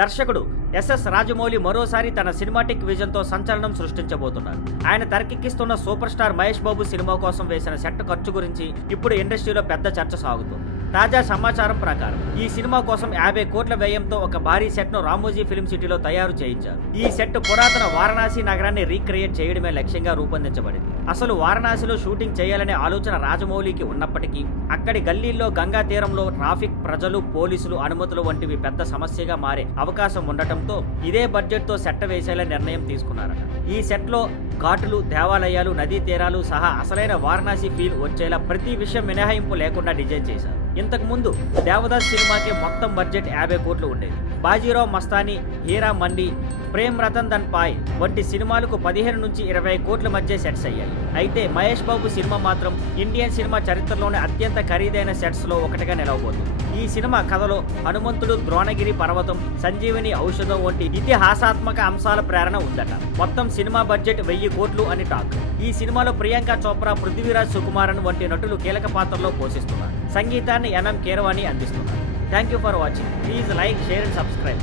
దర్శకుడు ఎస్ఎస్ రాజమౌళి మరోసారి తన సినిమాటిక్ విజన్తో సంచలనం సృష్టించబోతున్నారు. ఆయన తెరకెక్కిస్తున్న super star Mahesh Babu cinema కోసం వేసిన సెట్ ఖర్చు గురించి ఇప్పుడు ఇండస్ట్రీలో పెద్ద చర్చ సాగుతుంది. తాజా సమాచారం ప్రకారం ఈ సినిమా కోసం 50 కోట్ల వ్యయంతో ఒక భారీ సెట్ ను రామోజీ ఫిల్మ్ సిటీలో తయారు చేయించారు. ఈ సెట్ పురాతన వారణాసి నగరాన్ని రీక్రియేట్ చేయడమే లక్ష్యంగా రూపొందించబడింది. అసలు వారణాసిలో షూటింగ్ చేయాలనే ఆలోచన రాజమౌళికి ఉన్నప్పటికీ అక్కడి గల్లీల్లో గంగా తీరంలో ట్రాఫిక్, ప్రజలు, పోలీసులు అనుమతులు వంటివి పెద్ద సమస్యగా మారే అవకాశం ఉండటంతో ఇదే బడ్జెట్ తో సెట్ వేసేలా నిర్ణయం తీసుకున్నారట. ఈ సెట్ లో ఘాటులు, దేవాలయాలు, నదీ తీరాలు సహా అసలైన వారణాసి ఫీల్ వచ్చేలా ప్రతి విషయం మినహాయింపు లేకుండా డిజైన్ చేశారు. ఇంతకు ముందు దేవదాస్ సినిమాకి మొత్తం బడ్జెట్ 50 కోట్లు ఉండేది. బాజీరావ్ మస్తానీ, హీరా మండి, ప్రేమ్ రతన్ ధన్ పాయ్ వంటి సినిమాలకు 15 నుంచి 20 కోట్ల మధ్య సెట్స్ అయ్యాయి. అయితే మహేష్ బాబు సినిమా మాత్రం ఇండియన్ సినిమా చరిత్రలోనే అత్యంత ఖరీదైన సెట్స్ లో ఒకటిగా నిలవబోతుంది. ఈ సినిమా కథలో హనుమంతుడు, ద్రోణగిరి పర్వతం, సంజీవిని ఔషధం వంటి ఇతిహాసాత్మక అంశాల ప్రేరణ ఉందట. మొత్తం సినిమా బడ్జెట్ 1000 కోట్లు అని టాక్. ఈ సినిమాలో ప్రియాంక చోప్రా, పృథ్వీరాజ్ సుకుమారన్ వంటి నటులు కీలక పాత్రలో పోషిస్తున్నారు. సంగీతాన్ని ఎంఎం కీరవాణి అందిస్తున్నారు. Thank you for watching. Please like, share and subscribe.